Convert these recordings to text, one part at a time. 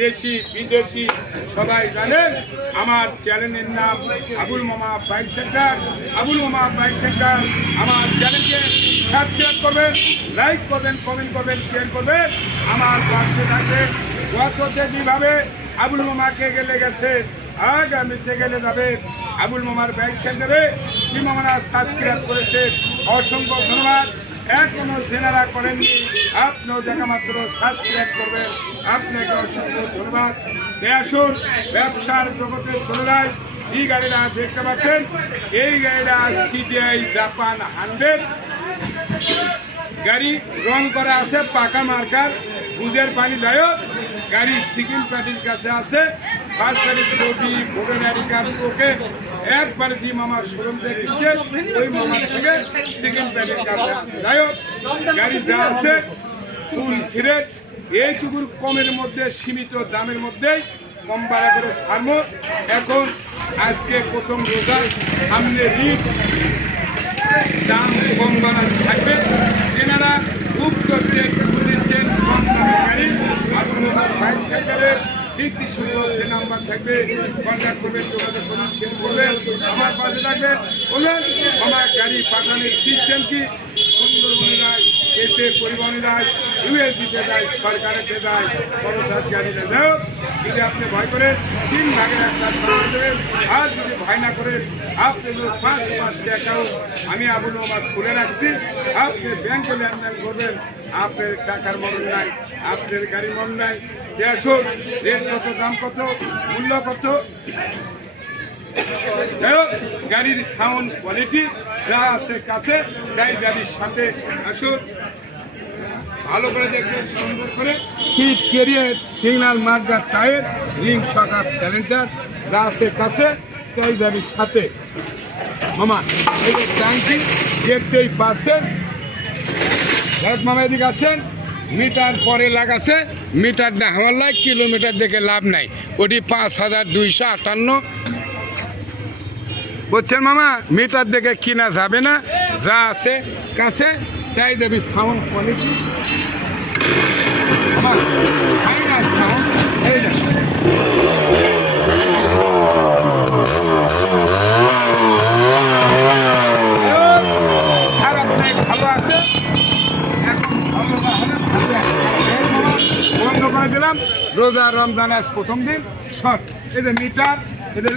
দেশি, বিদেশি, সবাই জানেন, আমার চ্যানেলের নাম আবুল মামা বাইক সেন্টার। আবুল মামা বাইক সেন্টার, আমার চ্যানেলকে সাবস্ক্রাইব করবেন, লাইক করবেন, কমেন্ট করবেন শেয়ার করবেন। আমার পাশে থাকবেন গততে যেভাবে আবুল মামাকে গেলে গেছে, আগামীতে গেলে যাবে আবুল মামার বাইক সেন্টারে। কি মামারা সাবস্ক্রাইব করেছে, অসংখ্য ধন্যবাদ। এখনও জেনারা করেননি। আপনিও দেখা মাত্র সাবস্ক্রাইব করবেন। আপনাকে অসংখ্য ধন্যবাদ। আসুন ব্যবসার জগতে চলে যায়। এই গাড়িটা দেখতে পাচ্ছেন? এই গাড়িটা সিডিআই জাপান হান্ড্রেড গাড়ি রং করা আছে, পাকা মার্কার। দুধের পানি দায়ক গাড়ি সিকিম পার্টির কাছে আছে। গাড়ির ছবি ভোটার আইডি কার্ড ওকে একবারে দিয়ে মামার শোরুম থেকে কিনছে ওই মামার থেকে সিকিম পার্টির কাছে আছে। দায়ক গাড়ি যা আছে, ফুল ফিরে এইটুকুর কমের মধ্যে, সীমিত দামের মধ্যেই কম ভাড়া করে ছাড়বো। এখন আজকে প্রথম রোজা সামনে ঋণ দাম কম বাড়ানো থাকবে। এনারা উত্তর দিয়ে দিচ্ছেন কম দামের গাড়ি আপনার বাইক সুন্দর যে নাম্বার থাকবে কন্ট্যাক্ট করবেন যোগাযোগ করুন শেয়ার করবেন। আমার পাশে থাকবেন। বলবেন আমার গাড়ি পাঠানোর সিস্টেম কি? সুন্দরবনে দেয় এসে পরিবহনে দেয়, ইউএসবিতে দেয়, সরকারেতে দেয় গাড়িতে দেয়। যদি আপনি ভয় করেন, তিন ভাগের করে দেবেন। আর যদি ভয় না করেন, আপনি পাঁচ পাঁচটি অ্যাকাউন্ট আমি আবুল আমার খুলে রাখছি। আপনি ব্যাংকে লেনদেন করবেন, আপনার টাকার মরণ নাই, আপনার গাড়ি মরণ নাই। আসুন রেট কত, দাম কত, মূল্য কত? যাই হোক, গাড়ির সাউন্ড কোয়ালিটি যা আছে কাছে তাই গাড়ির সাথে আসুন। ভালো করে দেখবেন সুন্দর করে। সিট কেরিয়ার সিগনাল মার্গার টায়ার রিং সকার স্যালেন্সার যা আছে কাছে তাই গাড়ির সাথে। মামা এই ট্যাঙ্কি দেখতেই পাচ্ছেন। ভরত মামা এদিকে আসেন। মিটার পরে লাগাছে। মিটার না আমার লাগ কিলোমিটার দেখে লাভ নাই। ওটি পাঁচ হাজার দুইশো আটান্ন বুঝছেন মামা, মিটার দেখে কিনা যাবে না, যা আছে কাছে, তাই দেবি সাউন্ড কোয়ালিটি রোজা রমজান আজ প্রথম দিন, শর্ট। এদের মিটার, এদের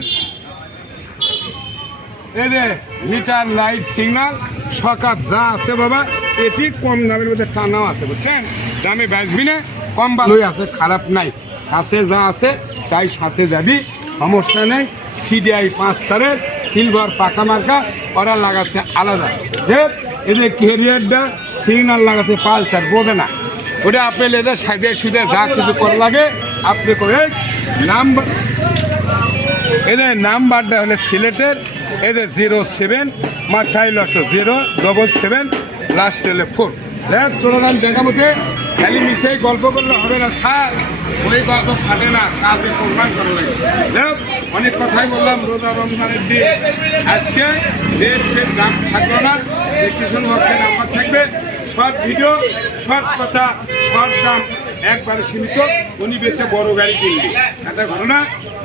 এদের মিটার লাইট সিগন্যাল সকাপ যা আছে বাবা, এটি কম দামের মধ্যে টানাও আছে, বুঝছেন? দামে বেচবি না, কম ভালোই আছে, খারাপ নাই। কাছে যা আছে, তাই সাথে যাবি, সমস্যা নেই। সিডিআই পাঁচ তারের সিলভার পাকা মার্কা, ওরা লাগাচ্ছে আলাদা। দেখ এদের ক্যারিয়ারটা সিগন্যাল লাগাতে পালসার, বোঝে না। ওটা আপনি এদের সাইডে সুদে যা কিছু করা লাগে, আপনি করে নাম্বার এদের নাম্বারটা হলে সিলেটের এদের জিরো সেভেন মাথায় last zero double seven last এলে ফোর দেখ নাম দেখা মতে খালি মিশে গল্প করলে হবে না, স্যার। ওই গল্প ফাটে না কাজে প্রমাণ করা দেখ, অনেক কথাই বললাম রোজা রমজানের দিন। আজকে ফেট দাম থাকল না ডিসক্রিপশন বক্সে নাম্বার থাকবে। শর্ট ভিডিও শর্ট কথা শর্ট দাম একবারে সীমিত। উনি বেশি বড় গাড়ি কিনবে। একটা ঘটনা,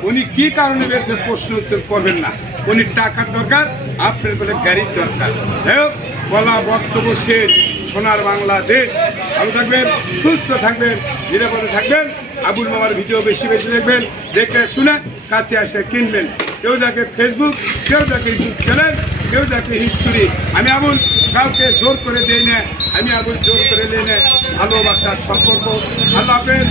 উনি কি কারণে বেশি প্রশ্ন উত্তর করবেন না? উনি টাকার দরকার, আপনার বলে গাড়ির দরকার। যাই হোক, বলা বক্তব্য শেষ। সোনার বাংলাদেশ। ভালো থাকবেন, সুস্থ থাকবেন, নিরাপদে থাকবেন। আবুল মামার ভিডিও বেশি বেশি দেখবেন, দেখে শুনে কাছে আসে কিনবেন। কেউ দেখে ফেসবুক কেউ দেখে ইউটিউব চ্যানেল কেউ দেখে হিস্টোরি আমি আবুল, কাউকে জোর করে দেই না। আমি আবুল, জোর করে দেই না। ভালোবাসার সম্পর্ক। আল্লাহ হাফেজ।